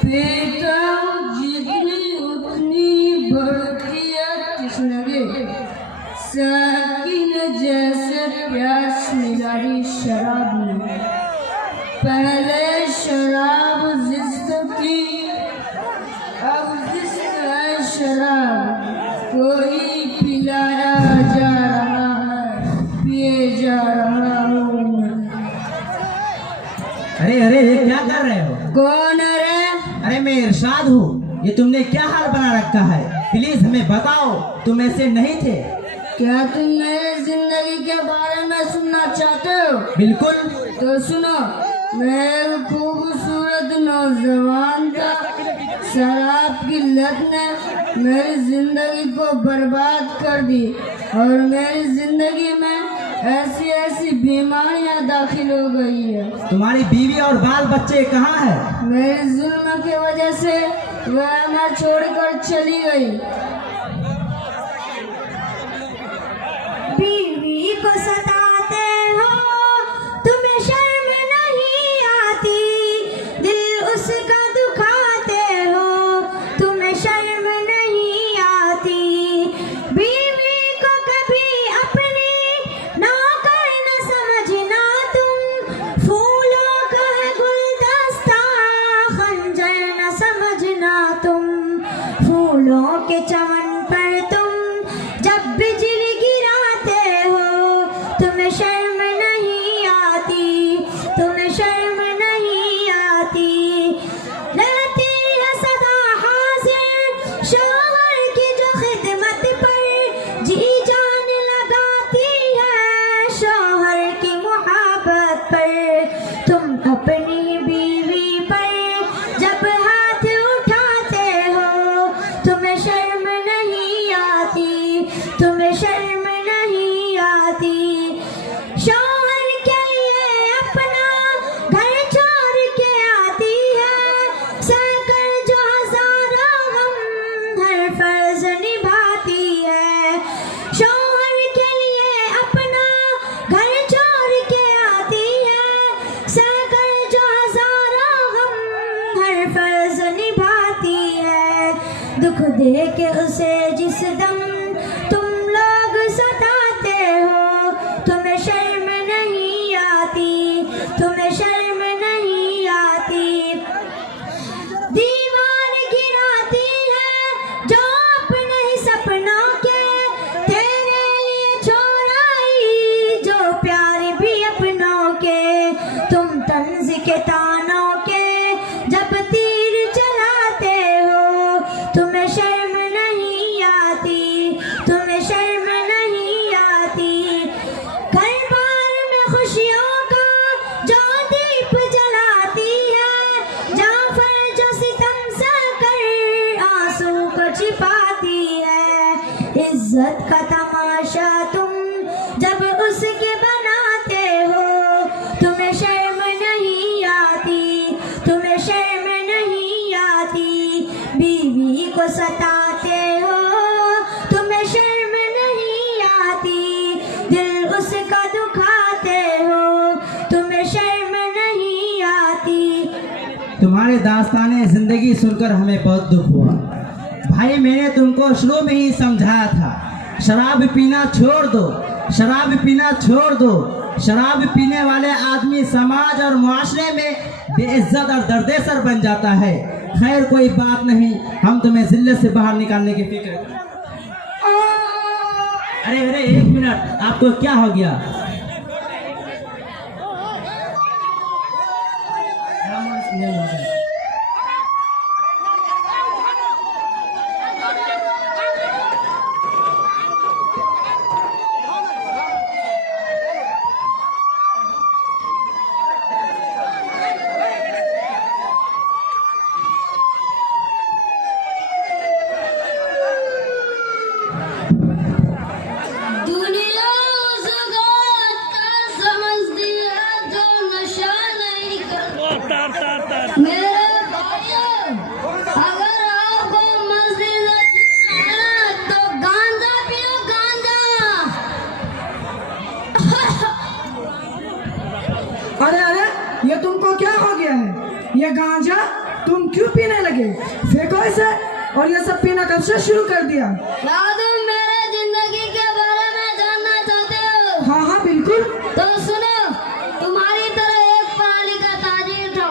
पीता हूँ जितनी उतनी बढ़ती है तृष्णा, साकी ने जैसे प्यास मिलाई शराब में। पहले शराब जिस्त थी, अब जिस्त है शराब। कोई पिलाया जा रहा है, पिए जा रहा हूँ मैं। अरे अरे ये क्या कर रहे हो? कौन है रे? अरे मैं इरशाद हूँ। ये तुमने क्या हाल बना रखा है? प्लीज हमें बताओ, तुम ऐसे नहीं थे। क्या तुम मेरी जिंदगी के बारे में सुनना चाहते हो? बिल्कुल। तो सुनो। मैं एक खूबसूरत नौजवान था। शराब की लत ने मेरी जिंदगी को बर्बाद कर दी और मेरी जिंदगी में ऐसी ऐसी बीमारियां दाखिल हो गई है। तुम्हारी बीवी और बाल बच्चे कहाँ है? मेरे जुल्म की वजह से वह हमें छोड़कर चली गई। बीवी को सताते हो, तुम्हें शर्म नहीं आती। दिल उसका दुखाते हो, तुम्हें शर्म नहीं आती। बीवी को कभी अपनी नौकर न समझना तुम। फूलों का है गुलदस्ता, खंजर न समझना तुम। फूलों के चमन पर तुम जब बिजली गिराते हो, तुम्हें शर्म नहीं आती। तुम्हें शर्म नहीं आती। रहती है सदा हाजिर शौहर की जो खिदमत पर, जी जान लगाती है शौहर की मोहब्बत पर। तुम अपनी बीवी पर जब हाथ उठाते हो, तुम्हें शर्म नहीं आती। तुम्हें शर्म नहीं आती। शौहर के लिए अपना घर छोड़ के आती है, सहकर जो हजारों गम हर फर्ज निभाती है। शौहर के लिए अपना घर छोड़ के आती है, सहकर जो हजारों गम हर फर्ज निभाती है। दुख दे के उसे जिस दम तुम लोग सताते हो, तुम्हें शर्म नहीं आती। तुम्हें शर्म नहीं आती। दीवार गिराती है जो अपने ही सपनों के, तेरे लिए छोड़ आई जो प्यार भी अपनों के। तुम तंज के तानों के जब तीर चलाते हो, तुम्हें शर्म नहीं आती। तुम्हें शर्म नहीं आती। घर बार में खुशियों का जो दीप जलाती है, जाफर जो सितम सहकर आंसू को छिपाती है। इज्जत का तमाशा तुम जब उसके बनाते हो, तुम्हें शर्म नहीं आती। तुम्हें शर्म नहीं आती। बीवी को सताते हो, तुम्हें शर्म नहीं आती। दिल उसका दुखाते हो, तुम्हें शर्म नहीं आती। तुम्हारे दास्ताने जिंदगी सुनकर हमें बहुत दुख हुआ। भाई मैंने तुमको शुरू में ही समझाया था, शराब पीना छोड़ दो, शराब पीना छोड़ दो। शराब पीने वाले आदमी समाज और मुआशरे में बेइज्जत और दर्देसर बन जाता है। खैर कोई बात नहीं, हम तुम्हें जिल्लत से बाहर निकालने की फिक्र। अरे अरे एक मिनट, आपको क्या हो गया? दुनिया उसको अच्छा समझती है जो नशा नहीं करता। मेरा तुम क्यों पीने लगे? फेंको इसे। और ये सब पीना कब से शुरू कर दिया? क्या तुम मेरे जिंदगी के बारे में जानना चाहते हो? हाँ हाँ बिल्कुल। तो सुनो, तुम्हारी तरह एक पढ़ा लिखा ताजिर था।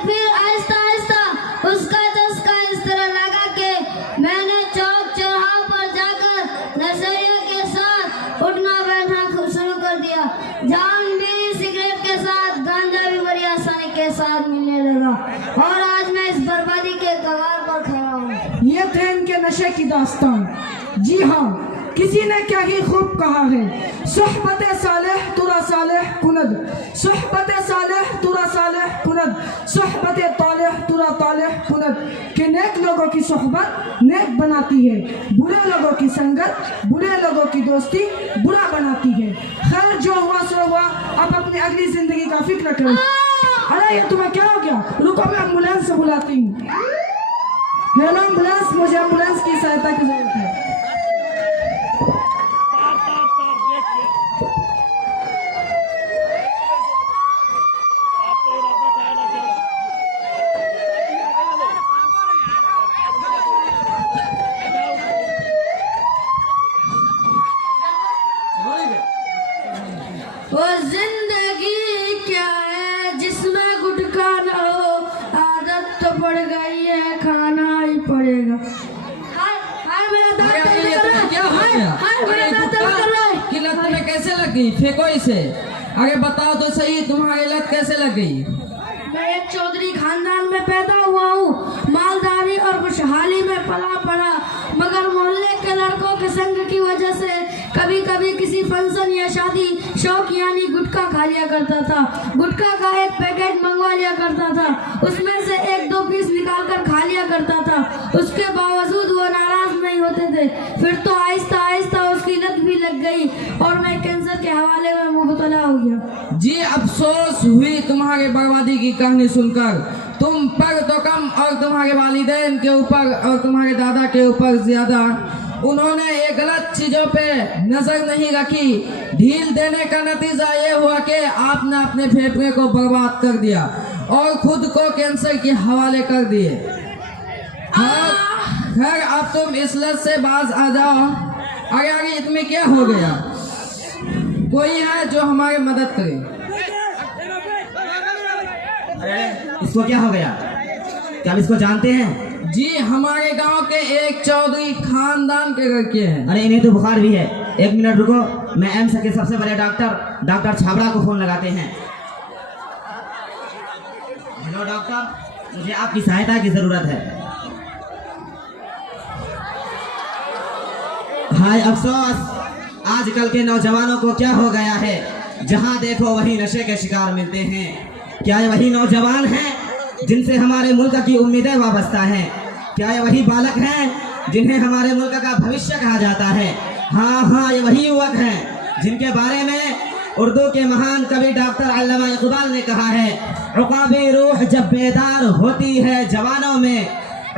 फिर आहिस्ता आहिस्ता उसका चस्का इस तरह लगा कि मैंने चौक चौराहा पर जाकर नशेड़ियों के साथ उठना बैठना शुरू कर दिया। जान बीड़ी सिगरेट के साथ गांजा भी बड़ी आसानी के साथ मिलने लगा और आज मैं इस बर्बादी के कगार पर खड़ा हूँ। ये थे इनके नशे की दास्तान। जी हाँ, किसी ने क्या ही खूब कहा है, सोहबत सालेह तुरा सालेह कुनद, सोहबत सालेह तुरा सालेह कुनद, सोहबत तालेह तुरा तालेह कुनद, कि नेक लोगों की सोहबत नेक बनाती है, बुरे लोगों की संगत बुरे लोगों की दोस्ती बुरा बनाती है। खैर जो हुआ सो हुआ, अब अपनी अगली जिंदगी का फिक्र करो। अरे ये तुम्हें क्या हो गया? रुको, मैं एम्बुलेंस से बुलाती हूँ। हेलो एम्बुलेंस, मुझे एम्बुलेंस की सहायता की जरूरत है। वो जिंदगी क्या है जिसमें गुटखा न हो, आदत तो पड़ गई है, खाना ही पड़ेगा। हाय मेरा दांत दर्द कर रहा है। क्या हो गया? हाय मेरा दांत दर्द कर रहा है। कि लत में कैसे लग गई? फेंको इसे। आगे बताओ तो सही, तुम्हारी लत कैसे लग गई? मैं एक चौधरी खानदान में पैदा हुआ हूँ, मालदारी और खुशहाली में पला पड़ा, मगर मोहल्ले के लड़कों के संग की वजह से कभी कभी किसी फंक्शन या शादी शौक यानी गुटखा खा लिया करता था। गुटखा का एक पैकेट मंगवा लिया करता था, उसमें से एक दो पीस निकाल कर खा लिया करता था। उसके बावजूद वो नाराज नहीं होते थे। फिर तो आहिस्ता आहिस्ता उसकी लत भी लग गई और मैं कैंसर के हवाले में मुबतला हो गया। जी अफसोस हुई तुम्हारे बर्बादी की कहानी सुनकर। तुम पर तो कम और तुम्हारे वालिदैन के ऊपर और तुम्हारे दादा के ऊपर ज्यादा, उन्होंने ये गलत चीजों पे नजर नहीं रखी। ढील देने का नतीजा ये हुआ कि आपने अपने फेफड़े को बर्बाद कर दिया और खुद को कैंसर के हवाले कर दिए। खैर अब तुम इस लत से बाज आ जाओ। आगे आगे इसमें क्या हो गया? कोई है जो हमारी मदद करे? इसको क्या हो गया? क्या आप इसको जानते हैं? जी हमारे गांव के एक चौधरी खानदान के घर के हैं। अरे इन्हें तो बुखार भी है। एक मिनट रुको, मैं एम्स के सबसे बड़े डॉक्टर छाबड़ा को फोन लगाते हैं। हेलो डॉक्टर, मुझे आपकी सहायता की जरूरत है। हाय अफसोस, आजकल के नौजवानों को क्या हो गया है, जहां देखो वही नशे के शिकार मिलते हैं। क्या ये वही नौजवान हैं जिनसे हमारे मुल्क की उम्मीदें वाबस्ता हैं? क्या ये वही बालक हैं जिन्हें हमारे मुल्क का भविष्य कहा जाता है? हाँ, ये वही युवक हैं जिनके बारे में उर्दू के महान कवि डॉक्टर अल्लामा इकबाल ने कहा है, उक़ाबी रूह जब बेदार होती है जवानों में,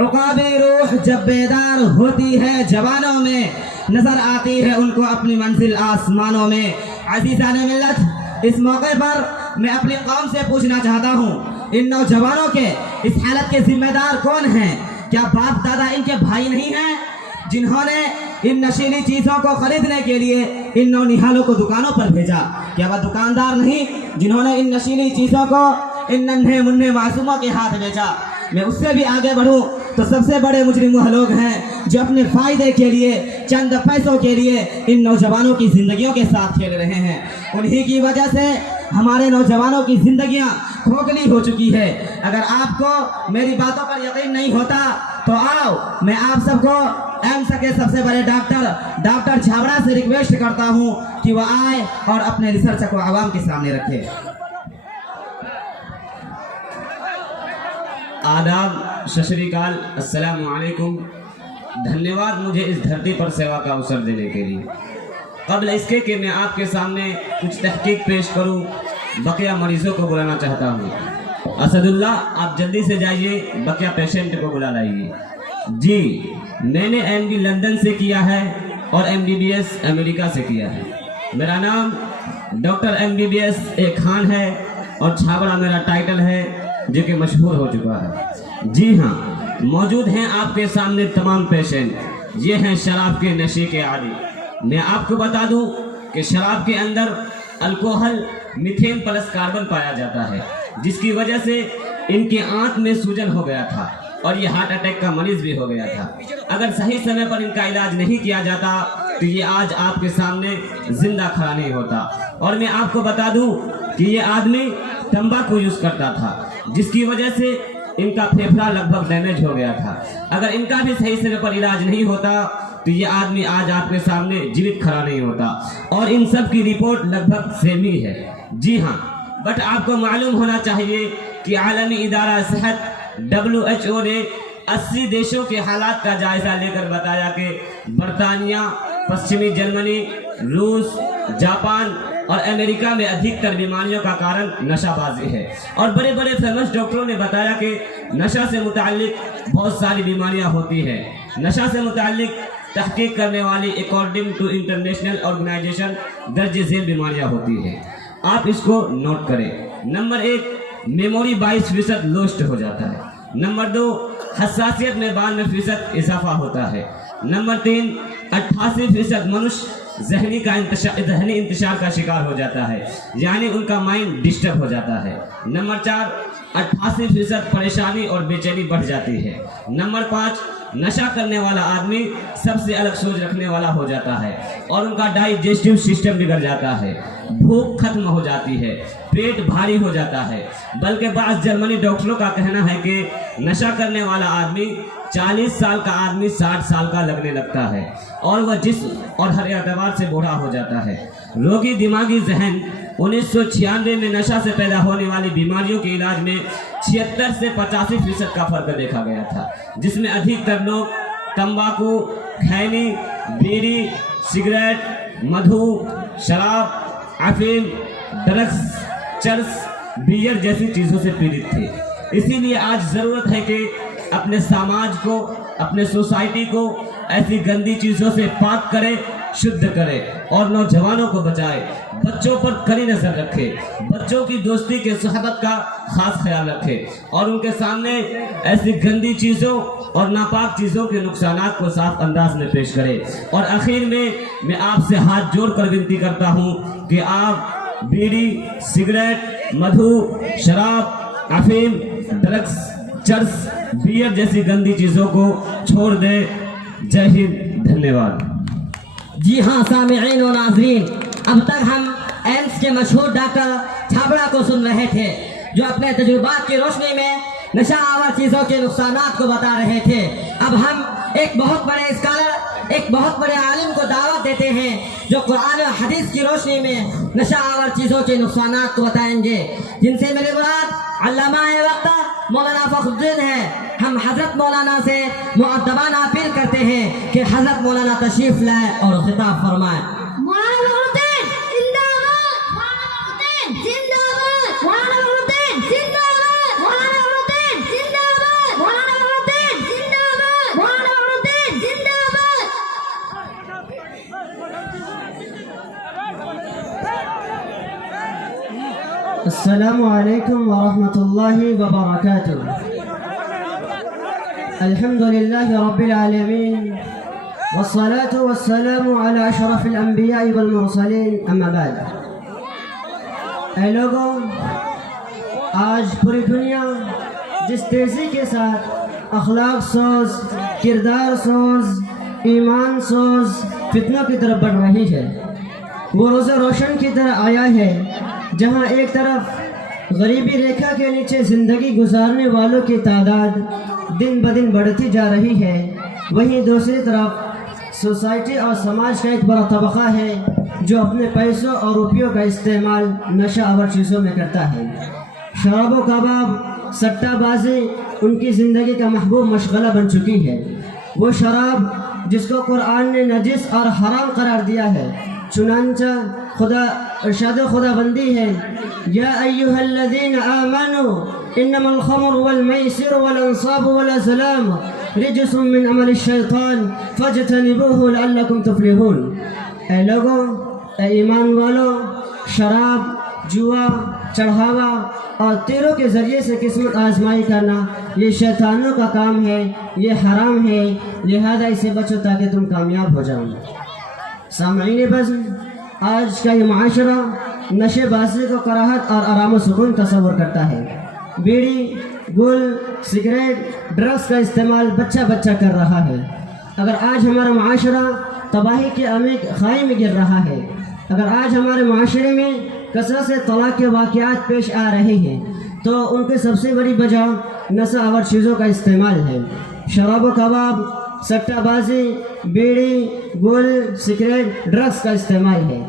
उक़ाबी रूह जब बेदार होती है जवानों में, नजर आती है उनको अपनी मंजिल आसमानों में। अज़ीज़ान मिल्लत, इस मौके पर मैं अपनी कौम से पूछना चाहता हूँ, इन नौजवानों के इस हालत के जिम्मेदार कौन हैं? क्या बाप दादा इनके भाई नहीं हैं जिन्होंने इन नशीली चीज़ों को खरीदने के लिए इन नौनिहालों को दुकानों पर भेजा? क्या वह दुकानदार नहीं जिन्होंने इन नशीली चीज़ों को इन नन्हे मुन्ने मासूमों के हाथ भेजा? मैं उससे भी आगे बढ़ूं तो सबसे बड़े मुजरिम वह लोग हैं जो अपने फायदे के लिए, चंद पैसों के लिए इन नौजवानों की जिंदगियों के साथ खेल रहे हैं। उन्हीं की वजह से हमारे नौजवानों की जिंदगियां खोखली हो चुकी है। अगर आपको मेरी बातों पर यकीन नहीं होता तो आओ, मैं आप सबको एम्स के सबसे बड़े डॉक्टर छाबड़ा से रिक्वेस्ट करता हूं कि वह आए और अपने रिसर्च को आवाम के सामने रखे। आदाब, सत श्री अकाल, अस्सलाम वालेकुम। धन्यवाद मुझे इस धरती पर सेवा का अवसर देने के लिए। कबल इसके कि मैं आपके सामने कुछ तहकीक पेश करूं, बकिया मरीजों को बुलाना चाहता हूं। असदुल्ला, आप जल्दी से जाइए, बकिया पेशेंट को बुला लाइए। जी, मैंने MD लंदन से किया है और MBBS अमेरिका से किया है। मेरा नाम डॉक्टर MBBS ए खान है और छाबड़ा मेरा टाइटल है जो कि मशहूर हो चुका है। जी हाँ, मौजूद हैं आपके सामने तमाम पेशेंट, ये हैं शराब के नशे के आदी। मैं आपको बता दूं कि शराब के अंदर अल्कोहल मीथेन प्लस कार्बन पाया जाता है, जिसकी वजह से इनकी आंत में सूजन हो गया था और ये हार्ट अटैक का मरीज भी हो गया था। अगर सही समय पर इनका इलाज नहीं किया जाता तो ये आज आपके सामने जिंदा खड़ा नहीं होता। और मैं आपको बता दूं कि ये आदमी तंबाकू यूज करता था, जिसकी वजह से इनका फेफड़ा लगभग डैमेज हो गया था। अगर इनका भी सही समय पर इलाज नहीं होता तो ये आदमी आज आपके सामने जीवित खड़ा नहीं होता। और इन सब की रिपोर्ट लगभग सेम ही है। जी हाँ, बट आपको मालूम होना चाहिए कि आलमी इदारा सेहत WHO ने 80 देशों के हालात का जायजा लेकर बताया कि बरतानिया, पश्चिमी जर्मनी, रूस, जापान और अमेरिका में अधिकतर बीमारियों का कारण नशाबाजी है। और बड़े बड़े फेमस डॉक्टरों ने बताया कि नशा से मुताल्लिक बहुत सारी बीमारियां होती हैं। नशा से मुताल्लिक तहकीक करने वाली अकॉर्डिंग टू इंटरनेशनल ऑर्गेनाइजेशन दर्ज झेल बीमारियां होती हैं। आप इसको नोट करें। नंबर 1, मेमोरी 22% लोस्ट हो जाता है। नंबर 2, हसासियत में 92% इजाफा होता है। नंबर 3, 88% मनुष्य जहनी इंतशार का शिकार हो जाता है, यानी उनका माइंड डिस्टर्ब हो जाता है। नंबर 4, 88% परेशानी और बेचैनी बढ़ जाती है। नंबर 5, नशा करने वाला आदमी सबसे अलग सोच रखने वाला हो जाता है और उनका डाइजेस्टिव सिस्टम बिगड़ जाता है, भूख खत्म हो जाती है, पेट भारी हो जाता है। बल्कि बाज़ जर्मनी डॉक्टरों का कहना है कि नशा करने वाला आदमी 40 साल का आदमी 60 साल का लगने लगता है और वह जिस्म और हर एतबार से बूढ़ा हो जाता है। रोगी दिमागी जहन 1996 में नशा से पैदा होने वाली बीमारियों के इलाज में 76 से 85% का फर्क देखा गया था, जिसमें अधिकतर लोग तंबाकू, खैनी, बीड़ी, सिगरेट, मधु, शराब, अफीम, ड्रग्स, चरस, बियर जैसी चीज़ों से पीड़ित थे। इसीलिए आज ज़रूरत है कि अपने समाज को, अपने सोसाइटी को ऐसी गंदी चीज़ों से पाक करे, शुद्ध करे और नौजवानों को बचाए। बच्चों पर कड़ी नजर रखे, बच्चों की दोस्ती के सोहबत का खास ख्याल रखे और उनके सामने ऐसी गंदी चीज़ों और नापाक चीज़ों के नुकसानात को साफ अंदाज में पेश करे। और आखिर में मैं आपसे हाथ जोड़कर विनती करता हूँ कि आप बीड़ी, सिगरेट, मधु, शराब, अफीम, ड्रग्स, चरस, बियर जैसी गंदी चीज़ों को छोड़ दें। जय हिंद, धन्यवाद। जी हाँ सामिईन और नाज़रीन, अब तक हम एम्स के मशहूर डॉक्टर छाबड़ा को सुन रहे थे, जो अपने तजुर्बात की रोशनी में नशा आवर चीज़ों के नुकसानात को बता रहे थे। अब हम एक बहुत बड़े स्कॉलर, एक बहुत बड़े आलिम को दावत देते हैं, जो कुरान और हदीस की रोशनी में नशा आवर चीज़ों के नुकसानात को बताएंगे, जिनसे मेरे मुराद अल्लामा वक्त मौलाना फखरुद्दीन है। हम हज़रत मौलाना से मुअद्दबाना अपील करते हैं कि हज़रत मौलाना तशरीफ़ लाए और खिताब फरमाएं। अस्सलामु अलैकुम व रहमतुल्लाहि व बरकातुहू। अल्हम्दुलिल्लाहि रब्बिल आलमीन वस्सलातु वस्सलामु अला अशरफिल अंबिया वल मुरसलीन, अम्मा बाद। ऐ लोगों, आज पूरी दुनिया जिस तेज़ी के साथ अखलाक सोज, किरदार सोज, ईमान सोज फितनों की तरफ बढ़ रही है, वो रोज़ा रोशन की तरह आया है, जहाँ एक तरफ गरीबी रेखा के नीचे ज़िंदगी गुजारने वालों की तादाद दिन ब दिन बढ़ती जा रही है, वहीं दूसरी तरफ सोसाइटी और समाज का एक बड़ा तबका है जो अपने पैसों और रुपयों का इस्तेमाल नशा आवर चीज़ों में करता है। शराब व कबाब, सट्टाबाजी उनकी ज़िंदगी का महबूब मशगला बन चुकी है। वो शराब जिसको कुरान ने नजिस और हराम करार दिया है, चुनांचा खुदा इरशाद खुदाबंदी है, या अय्युहल्लज़ीना आमनू इन्नमल खमरु वल मैसिरु वल अंसाबु वल अज़लाम रिजसुम मिन अमलि शैतान फज्तनिबूहु लअल्लकुम तुफ्लिहून। ऐ लोगों, ऐ ईमान वालों, शराब, जुआ, चढ़ावा और तीरों के ज़रिए से किस्मत आजमाई करना ये शैतानों का काम है, ये हराम है, लिहाजा इसे बचो ताकि तुम कामयाब हो जाओ। सामईन बस आज का ये माशरा नशेबाजी को कराहत और आराम सुकून तस्वुर करता है। बीड़ी, गुल, सिगरेट, ड्रग्स का इस्तेमाल बच्चा बच्चा कर रहा है। अगर आज हमारा माशरा तबाही के अमीक खाई में गिर रहा है, अगर आज हमारे माशरे में कसरत से तलाक के वाक़यात पेश आ रहे हैं, तो उनकी सबसे बड़ी वजह नशा आवर चीज़ों का इस्तेमाल है। शराब व कबाब, सट्टाबाजी, बीड़ी, गुल, सिगरेट, ड्रग्स का इस्तेमाल है।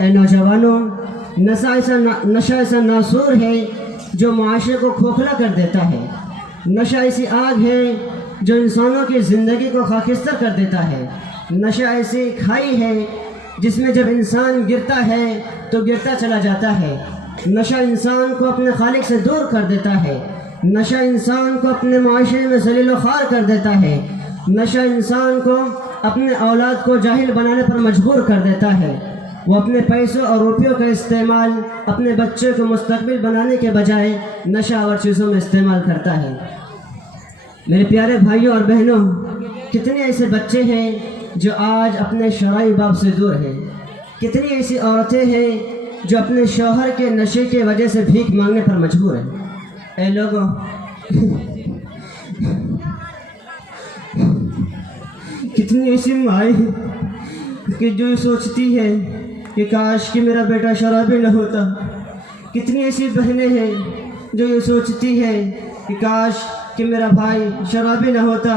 ए नौजवानों, नशा ऐसा नासूर है जो माशरे को खोखला कर देता है। नशा ऐसी आग है जो इंसानों की ज़िंदगी को खाकिस्तर कर देता है। नशा ऐसी खाई है जिसमें जब इंसान गिरता है तो गिरता चला जाता है। नशा इंसान को अपने खालिक से दूर कर देता है। नशा इंसान को अपने माशरे में ज़लील व ख़ार कर देता है। नशा इंसान को अपने औलाद को जाहिल बनाने पर मजबूर कर देता है। वो अपने पैसों और रुपयों का इस्तेमाल अपने बच्चे को मुस्तकबिल बनाने के बजाय नशा और चीज़ों में इस्तेमाल करता है। मेरे प्यारे भाइयों और बहनों, कितने ऐसे बच्चे हैं जो आज अपने शरई बाप से दूर हैं। कितनी ऐसी औरतें हैं जो अपने शौहर के नशे के वजह से भीख मांगने पर मजबूर हैं। ऐ लोगों, कितनी ऐसी माएँ कि जो सोचती है कि काश कि मेरा बेटा शराबी न होता। कितनी ऐसी बहनें हैं जो ये सोचती है कि काश कि मेरा भाई शराबी न होता,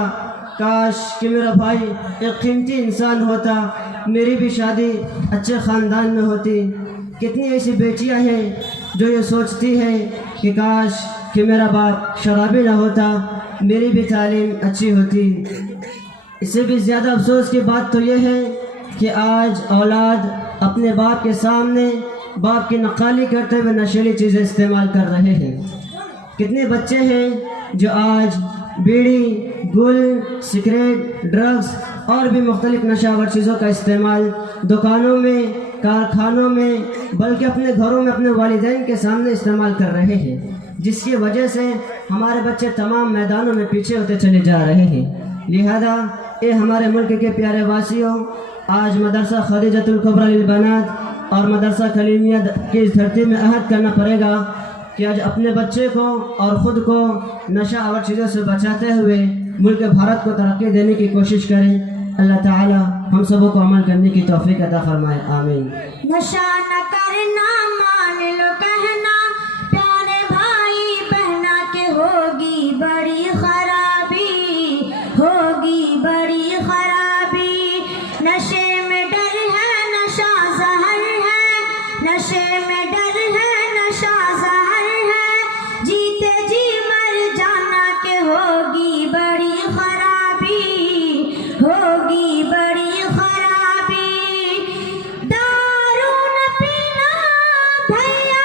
काश कि मेरा भाई एक कीमती इंसान होता, मेरी भी शादी अच्छे ख़ानदान में होती। कितनी ऐसी बेटियां हैं जो ये सोचती है कि काश कि मेरा बाप शराबी न होता, मेरी भी तालीम अच्छी होती। इससे भी ज़्यादा अफसोस की बात तो यह है कि आज औलाद अपने बाप के सामने बाप की नक़ाली करते हुए नशीली चीज़ें इस्तेमाल कर रहे हैं। कितने बच्चे हैं जो आज बीड़ी, गुल, सिगरेट, ड्रग्स और भी मुख्तलिफ नशावर चीज़ों का इस्तेमाल दुकानों में, कारखानों में, बल्कि अपने घरों में अपने वालिदैन के सामने इस्तेमाल कर रहे हैं, जिसकी वजह से हमारे बच्चे तमाम मैदानों में पीछे होते चले जा रहे हैं। लिहाजा ये हमारे मुल्क के प्यारे वासियों, आज मदरसा खदीजतुल कुबरा लिल बनात और मदरसा कलीमिया की इस धरती में अहद करना पड़ेगा कि आज अपने बच्चे को और ख़ुद को नशा और चीज़ों से बचाते हुए मुल्क भारत को तरक्की देने की कोशिश करें। अल्लाह ताला हम सबों को अमल करने की तौफीक अता फरमाए, आमीन। नशा न करना मान लो कहना, प्यारे भाई बहना के होगी बड़ी खराबी, होगी बड़ी खराबी। नशे में डर है, नशा जहर है, नशे में डर है, नशा जहर है। जीते जी मर जाना के होगी बड़ी खराबी, होगी बड़ी खराबी। दारू न पीना भैया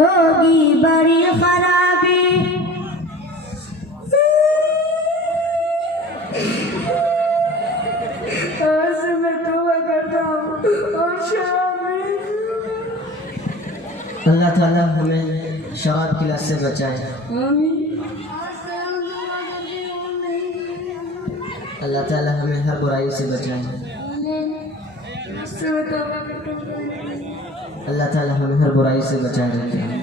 होगी बड़ी खराबी। आज से मैं तौबा करता हूँ और शराब नहीं। अल्लाह ताला हमें शराब की लत से बचाए। अल्लाह ताला हमें हर बुराई से बचाए। अल्लाह ताला हमें हर बुराई से बचाए रखे।